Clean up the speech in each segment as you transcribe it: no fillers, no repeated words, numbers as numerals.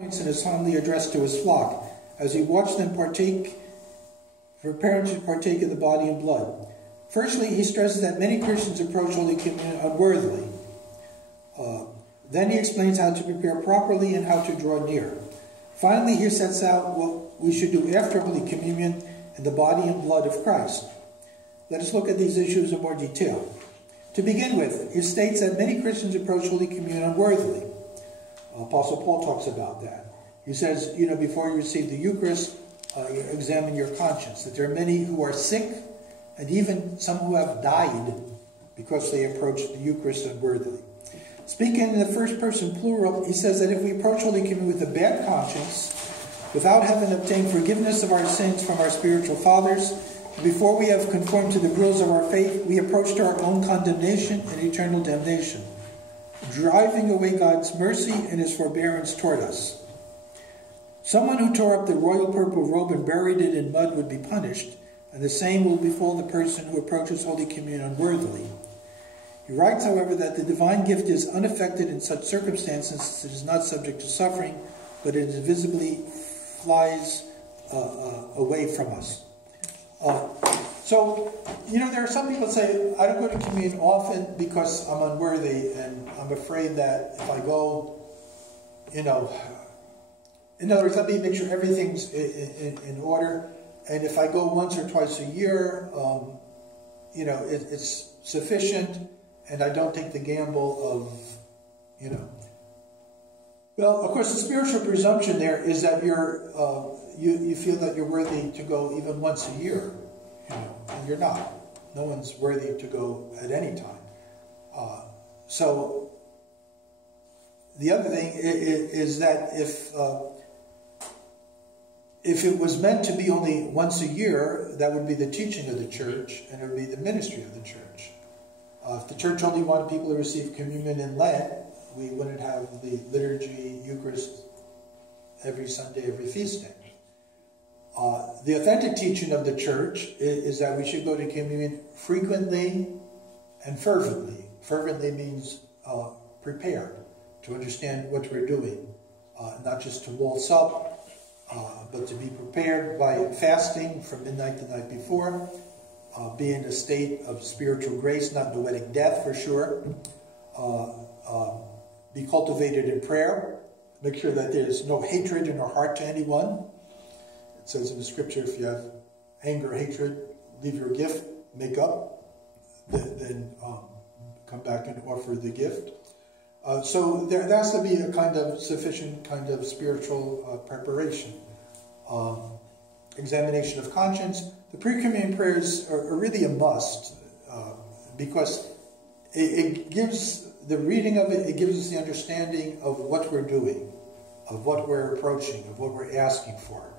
in his homily addressed to his flock, as he watched them preparing to partake of the body and blood. Firstly, he stresses that many Christians approach Holy Communion unworthily. Then he explains how to prepare properly and how to draw near. Finally, he sets out what we should do after Holy Communion and the body and blood of Christ. Let us look at these issues in more detail. To begin with, he states that many Christians approach Holy Communion unworthily. Apostle Paul talks about that. He says, before you receive the Eucharist, examine your conscience. That there are many who are sick, and even some who have died because they approached the Eucharist unworthily. Speaking in the first person plural, he says that if we approach Holy Communion with a bad conscience, without having obtained forgiveness of our sins from our spiritual fathers, before we have conformed to the rules of our faith, we approach to our own condemnation and eternal damnation, driving away God's mercy and his forbearance toward us. Someone who tore up the royal purple robe and buried it in mud would be punished, and the same will befall the person who approaches Holy Communion unworthily. He writes, however, that the divine gift is unaffected in such circumstances as it is not subject to suffering, but it visibly flies away from us. There are some people that say, I don't go to communion often because I'm unworthy, and I'm afraid that if I go, in other words, let me make sure everything's in order, and if I go once or twice a year, it's sufficient, and I don't take the gamble of, Well, of course, the spiritual presumption there is that you feel that you're worthy to go even once a year, and you're not. No one's worthy to go at any time. So the other thing is that if it was meant to be only once a year, that would be the teaching of the church, and it would be the ministry of the church. If the church only wanted people to receive communion in Lent, we wouldn't have the liturgy, Eucharist, every Sunday, every feast day. The authentic teaching of the church is that we should go to communion frequently and fervently. Fervently means prepared, to understand what we're doing, not just to waltz up, but to be prepared by fasting from midnight the night before, be in a state of spiritual grace, not in the wedding death for sure, be cultivated in prayer, make sure that there's no hatred in our heart to anyone. It says in the scripture, if you have anger, hatred, leave your gift, make up, then come back and offer the gift. So there has to be a kind of sufficient kind of spiritual preparation. Examination of conscience. The pre-communion prayers are really a must because it gives the reading of it, it gives us the understanding of what we're doing, of what we're approaching, of what we're asking for,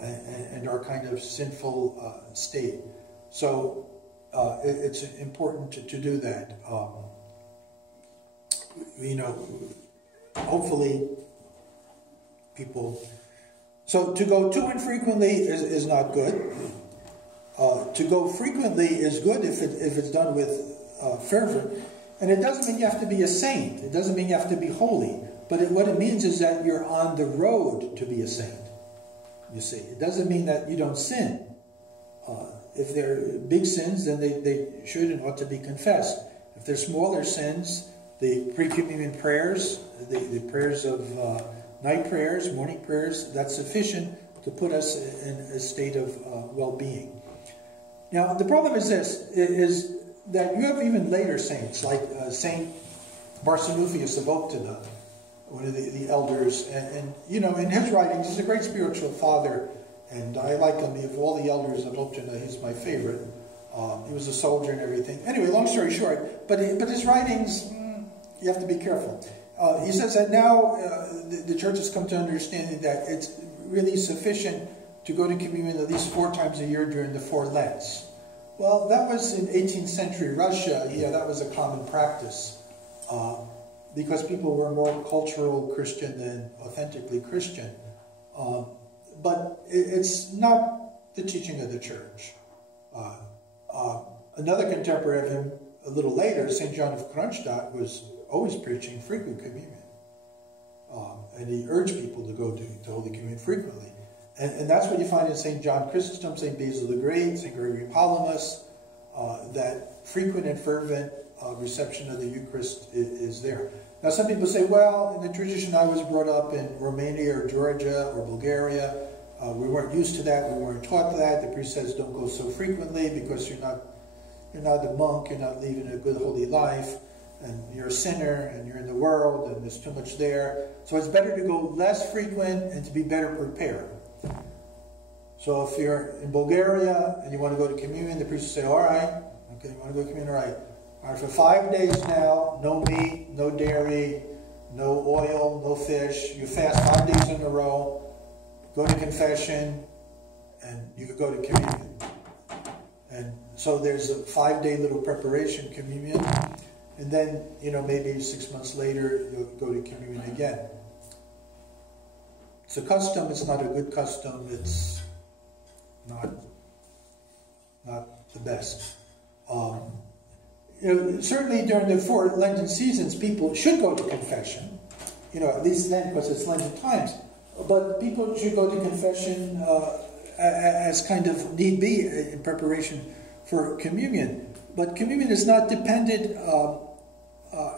and our kind of sinful state. So it's important to do that. Hopefully people... So to go too infrequently is not good. To go frequently is good if it's done with fervor. And it doesn't mean you have to be a saint. It doesn't mean you have to be holy. But what it means is that you're on the road to be a saint. You see, it doesn't mean that you don't sin. If they're big sins, then they should and ought to be confessed. If they're smaller sins, the pre-communion prayers, the prayers of night prayers, morning prayers, that's sufficient to put us in a state of well-being. Now, the problem is this, is that you have even later saints, like Saint Barsanuphius of Optina, one of the elders, and in his writings, he's a great spiritual father, and I like him. Of all the elders of Optina, he's my favorite. He was a soldier and everything. Anyway, long story short, but his writings, you have to be careful. He says that now the church has come to understanding that it's really sufficient to go to communion at least 4 times a year during the 4 Lents. Well, that was in 18th century Russia. Yeah, that was a common practice because people were more cultural Christian than authentically Christian. But it's not the teaching of the church. Another contemporary of him a little later, St. John of Kronstadt, was always preaching frequent communion. And he urged people to go to Holy Communion frequently. And that's what you find in St. John Chrysostom, St. Basil the Great, St. Gregory Palamas, that frequent and fervent reception of the Eucharist is there. Now some people say, well, in the tradition I was brought up in Romania or Georgia or Bulgaria, we weren't used to that, we weren't taught that. The priest says don't go so frequently because you're not a monk, you're not leading a good holy life, and you're a sinner, and you're in the world, and there's too much there. So it's better to go less frequent and to be better prepared. So if you're in Bulgaria and you want to go to communion, the priest will say, all right, okay, you want to go to communion, all right. All right, for 5 days now, no meat, no dairy, no oil, no fish. You fast 5 days in a row, go to confession, and you could go to communion. And so there's a 5-day little preparation communion. And then, maybe 6 months later, you'll go to communion again. It's a custom. It's not a good custom. It's not the best. Certainly during the 4 Lenten seasons, people should go to confession. At least then, because it's Lenten times. But people should go to confession as kind of need be in preparation for communion. But communion is not dependent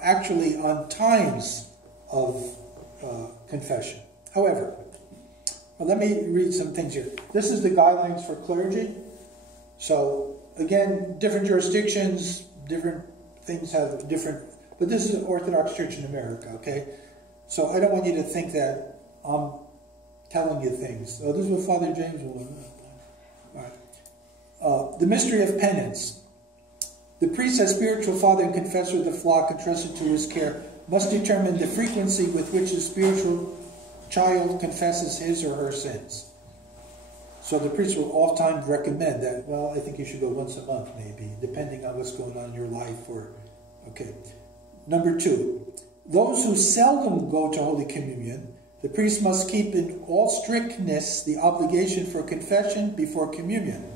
actually on times of confession. However, let me read some things here. This is the guidelines for clergy. So again, different jurisdictions, different things have different, but this is the Orthodox Church in America, okay? So I don't want you to think that I'm telling you things. Oh, this is what Father James will. All right. The mystery of penance. The priest, as spiritual father and confessor of the flock entrusted to his care, must determine the frequency with which the spiritual child confesses his or her sins. So the priest will oftentimes recommend that, well, I think you should go once a month maybe, depending on what's going on in your life. Okay. Number 2, those who seldom go to Holy Communion, the priest must keep in all strictness the obligation for confession before communion.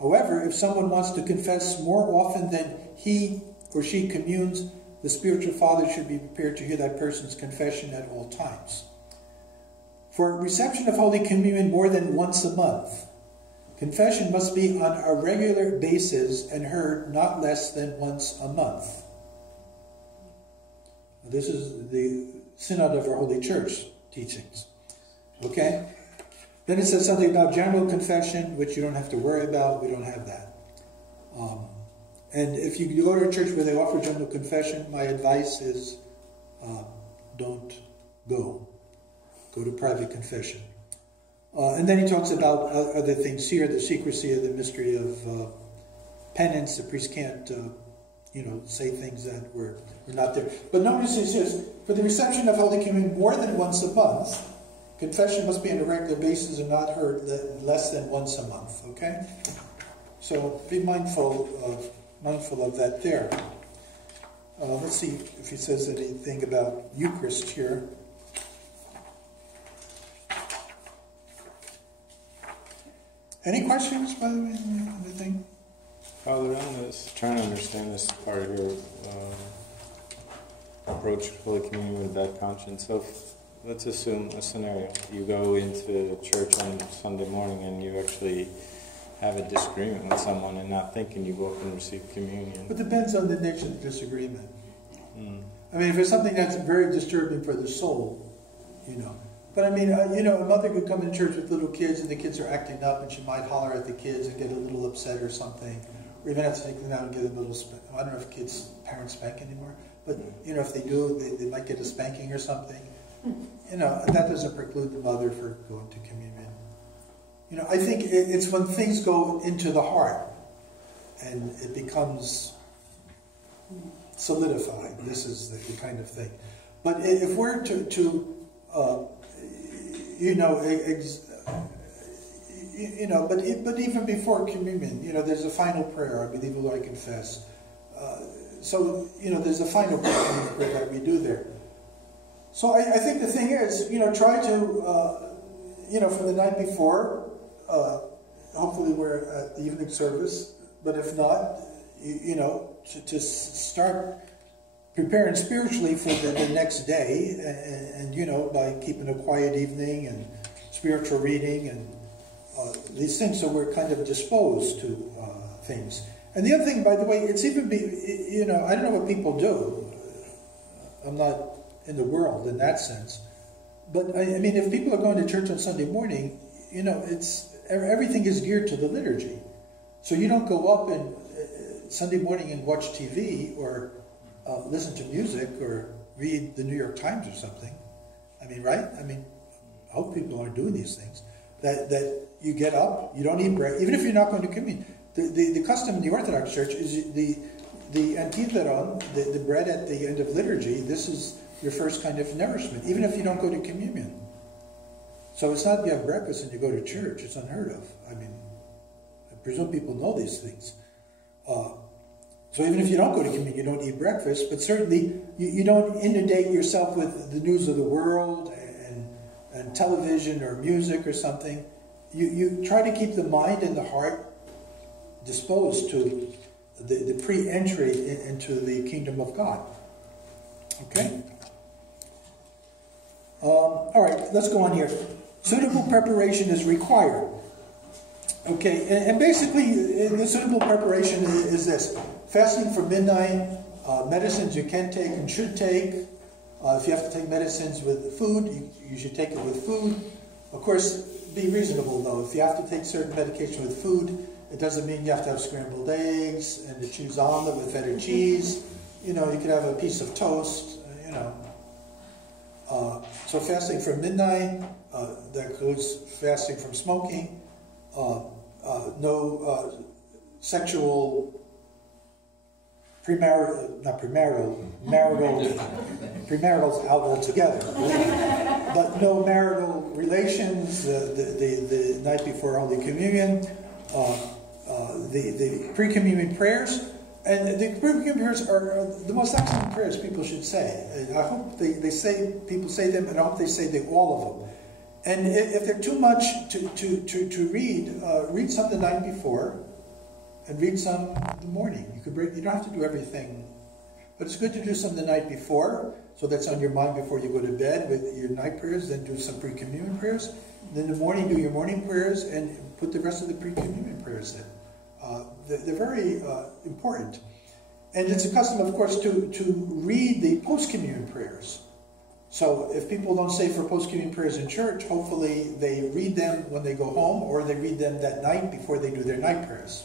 However, if someone wants to confess more often than he or she communes, the spiritual father should be prepared to hear that person's confession at all times. For reception of Holy Communion more than once a month, confession must be on a regular basis and heard not less than once a month. This is the Synod of our Holy Church teachings. Okay? Then it says something about general confession, which you don't have to worry about. We don't have that. And if you go to a church where they offer general confession, my advice is don't go. Go to private confession. And then he talks about other things here, the secrecy of the mystery of penance. The priest can't, say things that were not there. But notice it says, for the reception of Holy Communion more than once a month, confession must be on a regular basis and not heard less than once a month. Okay? So be mindful of that there. Let's see if he says anything about Eucharist here. Any questions, by the way, on the thing? Father, I'm just trying to understand this part of your approach to Holy Communion with that conscience. So let's assume a scenario. You go into church on Sunday morning and you actually have a disagreement with someone and not thinking, you go up and receive communion. It depends on the nature of the disagreement. I mean, if it's something that's very disturbing for the soul, But I mean, a mother could come in church with little kids and the kids are acting up and she might holler at the kids and get a little upset or something. Or even have to take them out and give them a little I don't know if parents spank anymore. But, if they do, they might get a spanking or something. That doesn't preclude the mother for going to communion. I think it's when things go into the heart and it becomes solidified. This is the kind of thing. But if we're but even before communion, there's a final prayer. I believe, Lord, I confess. There's a final prayer that we do there. So I think the thing is, try to, from the night before, hopefully we're at the evening service, but if not, to start preparing spiritually for the next day, and you know, by keeping a quiet evening and spiritual reading and these things, so we're kind of disposed to things. And the other thing, by the way, it's even, you know, I don't know what people do. I'm not in the world in that sense. But, I mean, if people are going to church on Sunday morning, you know, everything is geared to the liturgy. So you don't go up and Sunday morning and watch TV or listen to music or read the New York Times or something. I mean, right? I mean, I hope people aren't doing these things. That you get up, you don't eat bread, even if you're not going to communion. The custom in the Orthodox Church is the antitheron, the bread at the end of liturgy. This is your first kind of nourishment, even if you don't go to communion. So it's not you have breakfast and you go to church. It's unheard of. I mean, I presume people know these things. So even if you don't go to communion, you don't eat breakfast, but certainly you don't inundate yourself with the news of the world and television or music or something. You try to keep the mind and the heart disposed to the pre-entry into the kingdom of God. Okay? All right, let's go on here. Suitable preparation is required. Okay, and basically, the suitable preparation is this. Fasting from midnight, medicines you can take and should take. If you have to take medicines with food, you should take it with food. Of course, be reasonable, though. If you have to take certain medication with food, it doesn't mean you have to have scrambled eggs and to choose omelet with feta cheese. You know, you could have a piece of toast, you know. So fasting from midnight, that includes fasting from smoking, no sexual premaritel's out altogether. But no marital relations the night before Holy Communion, the pre-communion prayers. And the pre-communion prayers are the most excellent prayers people should say. I hope people say them, and I hope they say all of them. And if they're too much to read, read some the night before, and read some in the morning. You don't have to do everything, but it's good to do some the night before, so that's on your mind before you go to bed with your night prayers. Then do some pre-communion prayers. Then in the morning, do your morning prayers, and put the rest of the pre-communion prayers in. They're very important. And it's a custom, of course, to read the post-communion prayers. So if people don't say for post-communion prayers in church, hopefully they read them when they go home, or they read them that night before they do their night prayers.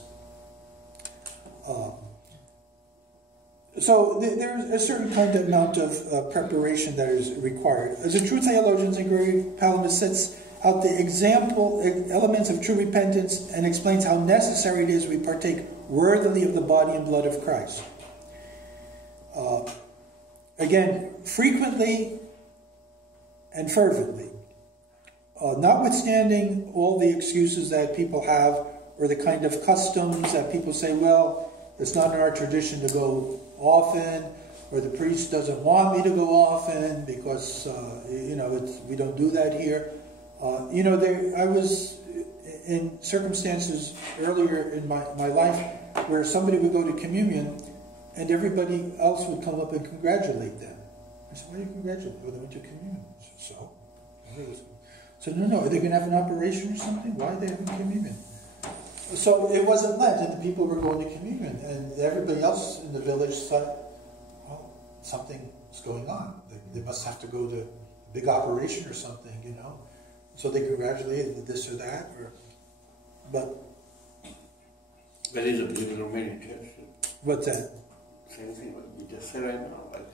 So there's a certain kind of amount of preparation that is required. As a true theologian, Gregory Palamas sets out the elements of true repentance and explains how necessary it is we partake worthily of the body and blood of Christ. Again, frequently and fervently. Notwithstanding all the excuses that people have, or the kind of customs that people say, well, it's not in our tradition to go often, or the priest doesn't want me to go often because, you know, we don't do that here. You know, I was in circumstances earlier in my life where somebody would go to communion and everybody else would come up and congratulate them. I said, why do you congratulate them? Well, they went to communion. I said, so? No, are they going to have an operation or something? Why are they having communion? So it wasn't Lent, and the people were going to communion, and everybody else in the village thought, well, something's going on. They must have to go to a big operation or something, you know. So they congratulated this or that, but is a belief in Romanian church. What's that? Same thing what you just said right now. Like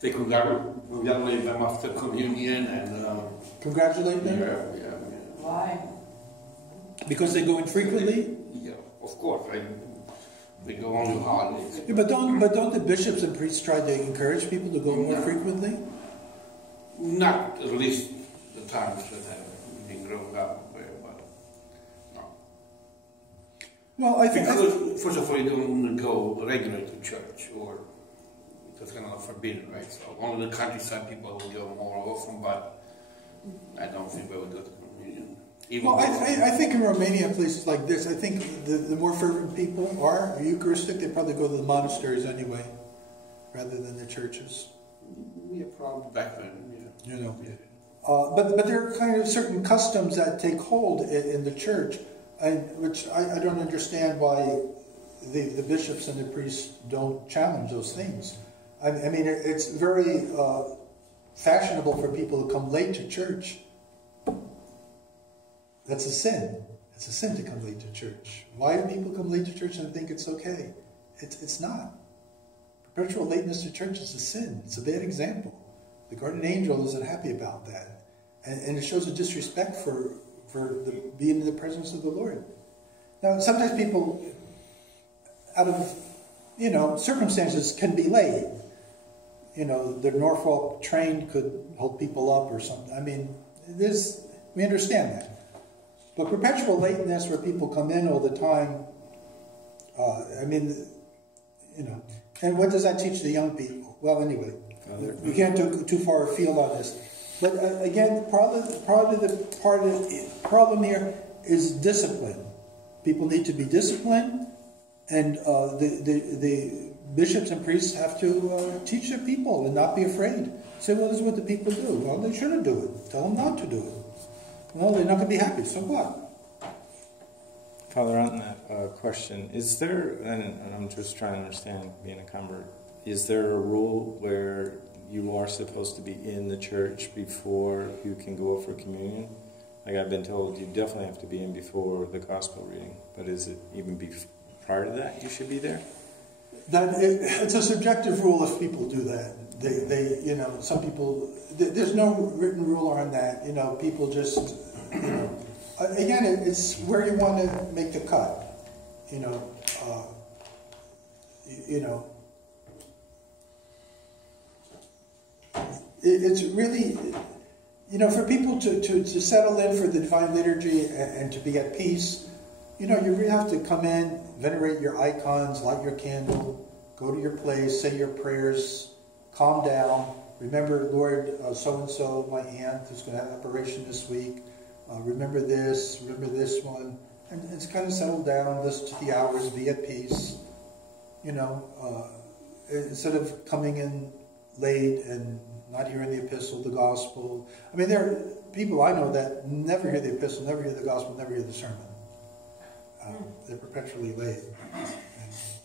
they congratulate them after communion and congratulate them. Yeah. Why? Because they go in frequently? Yeah, of course. They go on the holidays. Yeah, but don't the bishops and priests try to encourage people to go more frequently? Not at least the times that have been grown up with, but no. Well, I think because first of all, you don't go regularly to church, or that's kind of forbidden, right? So only the countryside people will go more often, but I don't think they would go to communion. Well, I think in Romania, places like this, I think the more fervent people are Eucharistic, they probably go to the monasteries anyway. rather than the churches. Yeah, probably back then, yeah. You know. But there are kind of certain customs that take hold in the church, and which I don't understand why the bishops and the priests don't challenge those things. I mean, it's very fashionable for people to come late to church. That's a sin. It's a sin to come late to church. Why do people come late to church and think it's okay? It's not. Perpetual lateness to church is a sin. It's a bad example. The guardian angel isn't happy about that. And it shows a disrespect for being in the presence of the Lord. Now, sometimes people, out of, circumstances, can be late. The Norfolk train could hold people up or something. I mean, we understand that. But perpetual lateness where people come in all the time, and what does that teach the young people? Well, anyway, we can't go too far afield on this. But again, part of the problem here is discipline. People need to be disciplined, and the bishops and priests have to teach their people and not be afraid. Say, well, this is what the people do. Well, they shouldn't do it. Tell them not to do it. Well, they're not going to be happy. So what? Father, on that question, is there, and I'm just trying to understand being a convert, is there a rule where you are supposed to be in the church before you can go up for communion? Like I've been told, you definitely have to be in before the gospel reading, but is it even prior to that you should be there? It's a subjective rule if people do that. They some people, there's no written rule on that. People just, again, it's where you want to make the cut. It's really, for people to settle in for the Divine Liturgy and to be at peace, you really have to come in, venerate your icons, light your candle, go to your place, say your prayers, calm down. Remember, Lord, so-and-so, my aunt, is going to have operation this week. Remember this one. And it's kind of settle down, listen to the hours, be at peace. Instead of coming in late and not hearing the epistle, the gospel. I mean, there are people I know that never hear the epistle, never hear the gospel, never hear the sermon. They're perpetually late. And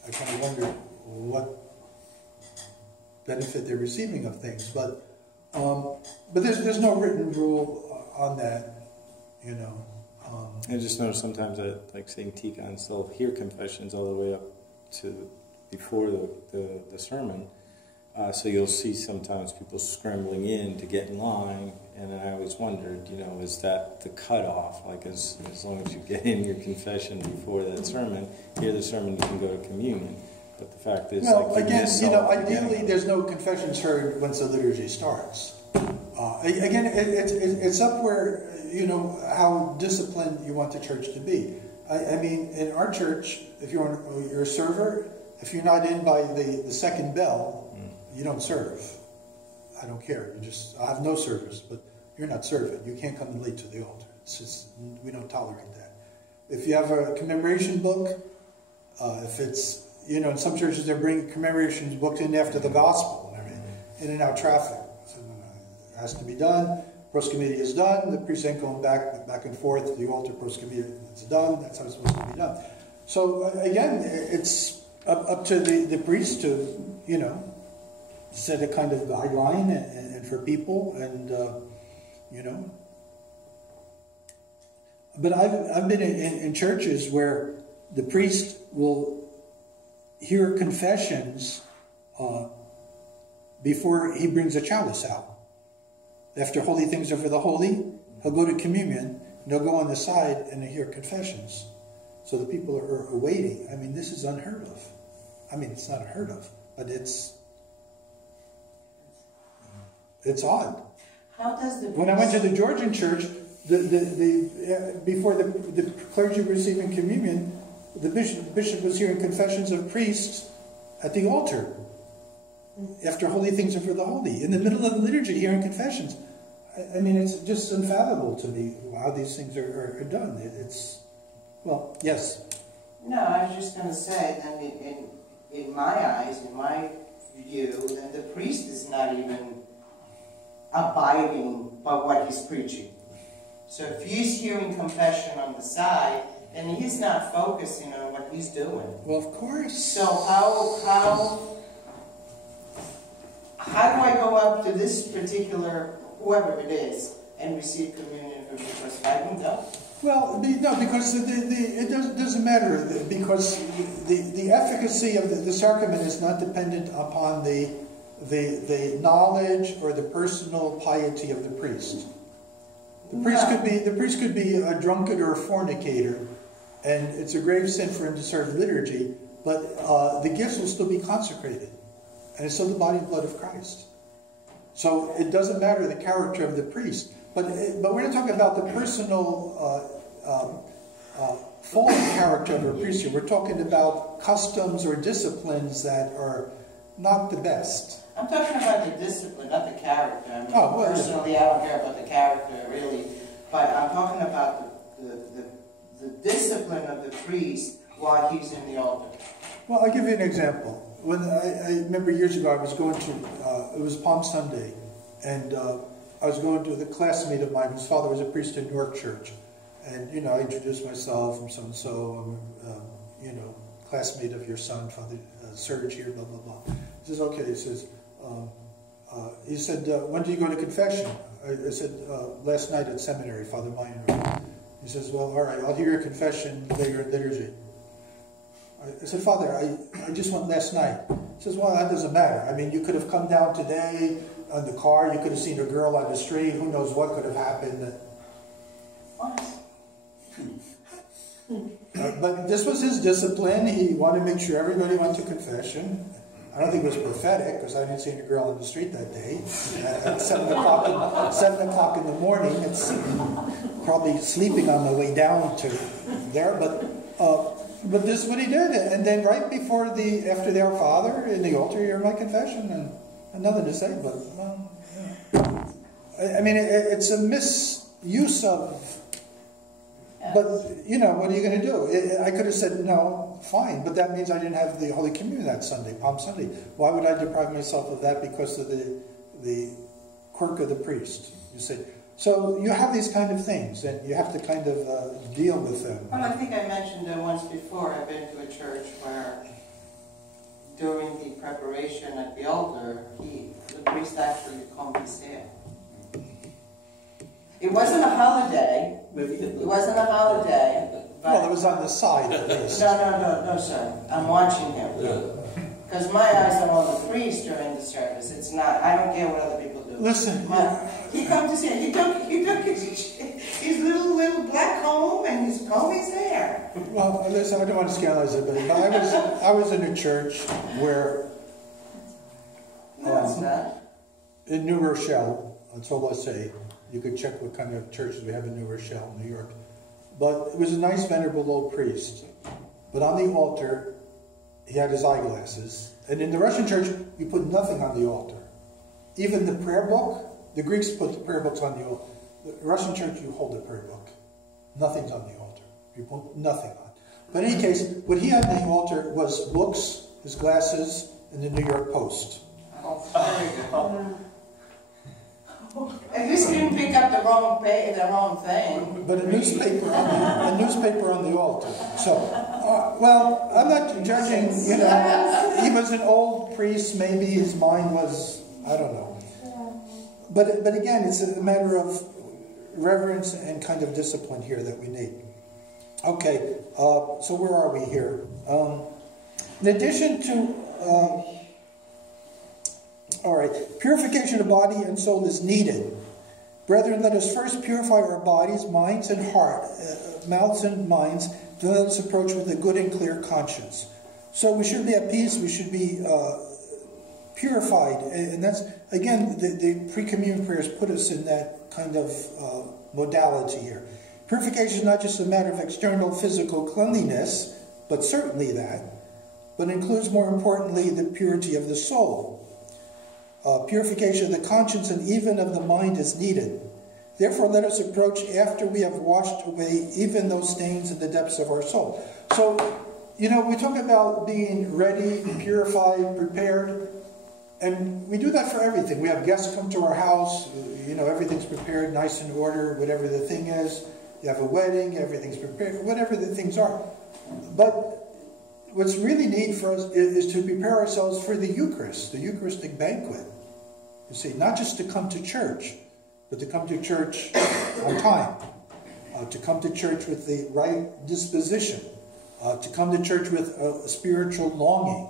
I kind of wonder what benefit they're receiving of things. But there's no written rule on that, I just noticed sometimes that, like St. Tikhon's, they'll hear confessions all the way up to before the sermon. So you'll see sometimes people scrambling in to get in line, and I always wondered, is that the cutoff? Like as long as you get in your confession before that sermon, hear the sermon, you can go to communion. But the fact is, ideally, there's no confessions heard once the liturgy starts. Again, it's up where how disciplined you want the church to be. I mean, in our church, if you're a server, if you're not in by the second bell, you don't serve. I don't care. I have no service, but you're not serving. You can't come in late to the altar. It's just, we don't tolerate that. If you have a commemoration book, if it's, in some churches they're bringing commemorations booked in after the gospel, and everything, in and out traffic. So, it has to be done. Post committee is done. The priest ain't going back and forth to the altar. Post committee, it's done. That's how it's supposed to be done. So again, it's up to the priest to, set a kind of guideline and for people, and But I've been in churches where the priest will hear confessions before he brings a chalice out. After holy things are for the holy, he'll go to communion, and he'll go on the side and hear confessions. So the people are waiting. I mean, this is unheard of. I mean, it's not unheard of, but it's odd. How does the When I went to the Georgian church, before the clergy were receiving communion, the bishop was hearing confessions of priests at the altar. After holy things are for the holy. In the middle of the liturgy, hearing confessions. I mean, it's just unfathomable to me how these things are done. Well, yes. No, I was just going to say, I mean, in my eyes, in my view, then the priest is not even abiding by what he's preaching. So if he's hearing confession on the side, then he's not focusing on what he's doing. Well, of course. So how do I go up to this particular, whoever it is, and receive communion from the first? I can go. Well, no, because it doesn't matter, because the efficacy of the sacrament is not dependent upon the knowledge or the personal piety of the priest. The priest could be a drunkard or a fornicator, and it's a grave sin for him to serve liturgy, but the gifts will still be consecrated, and it's still the body and blood of Christ. So it doesn't matter the character of the priest. But we're not talking about the personal fallen character of a priest. We're talking about customs or disciplines that are not the best. I'm talking about the discipline, not the character. I mean, personally, yeah. I don't care about the character, really. But I'm talking about the discipline of the priest while he's in the altar. Well, I'll give you an example. When I remember years ago, I was going to, it was Palm Sunday, and I was going to the classmate of mine whose father was a priest in Newark Church. And, you know, I introduced myself, I'm so-and-so, I'm, classmate of your son, Father Serge here, blah, blah, blah. He says, okay, he said, when do you go to confession? I said, last night at seminary, Father Minor. He says, well, all right, I'll hear your confession later in liturgy. I said, Father, I just went last night. He says, well, that doesn't matter. I mean, you could have come down today on the car, you could have seen a girl on the street, who knows what could have happened. What? But this was his discipline. He wanted to make sure everybody went to confession. I don't think it was prophetic, because I didn't see any girl on the street that day. At 7 o'clock in the morning, it's probably sleeping on my way down to there. But this is what he did. And then right before after the Our Father, in the altar, you hear my confession. And nothing to say, but, well, yeah. I mean, it's a misuse of... But, what are you going to do? I could have said, no, fine, but that means I didn't have the Holy Communion that Sunday, Palm Sunday. Why would I deprive myself of that because of the quirk of the priest? You say. So you have these kind of things, and you have to kind of deal with them. Well, I think I mentioned once before, I've been to a church where during the preparation at the altar, the priest actually combed his hair. It wasn't a holiday. It wasn't a holiday. But well, it was on the side at least. No, sir. I'm watching him. Because my eyes are on the priest during the service. It's not. I don't care what other people do. Listen. He comes to see. He took his little black comb and he's combed his hair. Well, listen. I don't want to scandalize it, but I was in a church where. No, it's not. In New Rochelle. That's all I say. You could check what kind of churches we have in New Rochelle, New York. But it was a nice, venerable old priest. But on the altar, he had his eyeglasses. And in the Russian church, you put nothing on the altar. Even the prayer book, the Greeks put the prayer books on the altar. The Russian church, you hold the prayer book. Nothing's on the altar. You put nothing on. But in any case, what he had on the altar was books, his glasses, and the New York Post. Oh, very good. At least he didn't pick up the wrong thing. But a newspaper on the altar. So, well, I'm not judging. He was an old priest. Maybe his mind was, I don't know. But again, it's a matter of reverence and kind of discipline here that we need. Okay, so where are we here? In addition to. All right, purification of body and soul is needed. Brethren, let us first purify our bodies, minds, and mouths and minds, then let us approach with a good and clear conscience. So we should be at peace, we should be purified. And that's, again, the pre-communion prayers put us in that kind of modality here. Purification is not just a matter of external physical cleanliness, but certainly that, but includes more importantly the purity of the soul. Purification of the conscience and even of the mind is needed. Therefore, let us approach after we have washed away even those stains in the depths of our soul. So, we talk about being ready, purified, prepared. And we do that for everything. We have guests come to our house, you know, everything's prepared, nice in order, whatever the thing is. You have a wedding, everything's prepared, whatever the things are. But what's really neat for us is to prepare ourselves for the Eucharist, the Eucharistic banquet. You see, not just to come to church, but to come to church on time, to come to church with the right disposition, to come to church with a spiritual longing,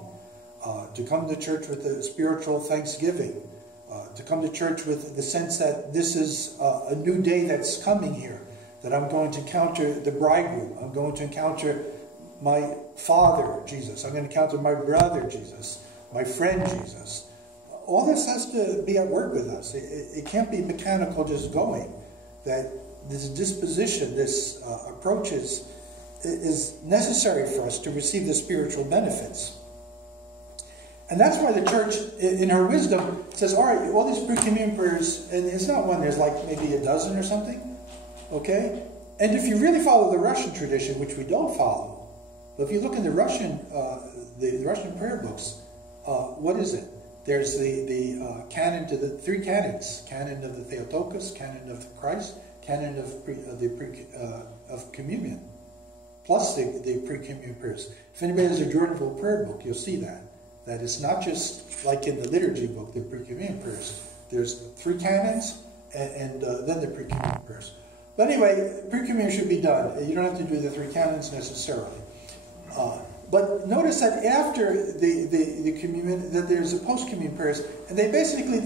to come to church with a spiritual thanksgiving, to come to church with the sense that this is a new day that's coming here, that I'm going to encounter the bridegroom, I'm going to encounter my Father, Jesus, I'm going to encounter my brother, Jesus, my friend, Jesus. All this has to be at work with us. It can't be mechanical just going. That this disposition, this approach is necessary for us to receive the spiritual benefits. And that's why the church, in her wisdom, says, all right, all these pre-communion prayers, and it's not one, there's like maybe a dozen or something, okay? And if you really follow the Russian tradition, which we don't follow, but if you look in the Russian prayer books, what is it? There's the canon to the three canons: canon of the Theotokos, canon of Christ, canon of communion, plus the pre-communion prayers. If anybody has a Jordanville prayer book, you'll see that it's not just like in the liturgy book, the pre-communion prayers. There's three canons and then the pre-communion prayers. But anyway, pre-communion should be done. You don't have to do the three canons necessarily. But notice that after the communion, that there's a post-communion prayers, and they basically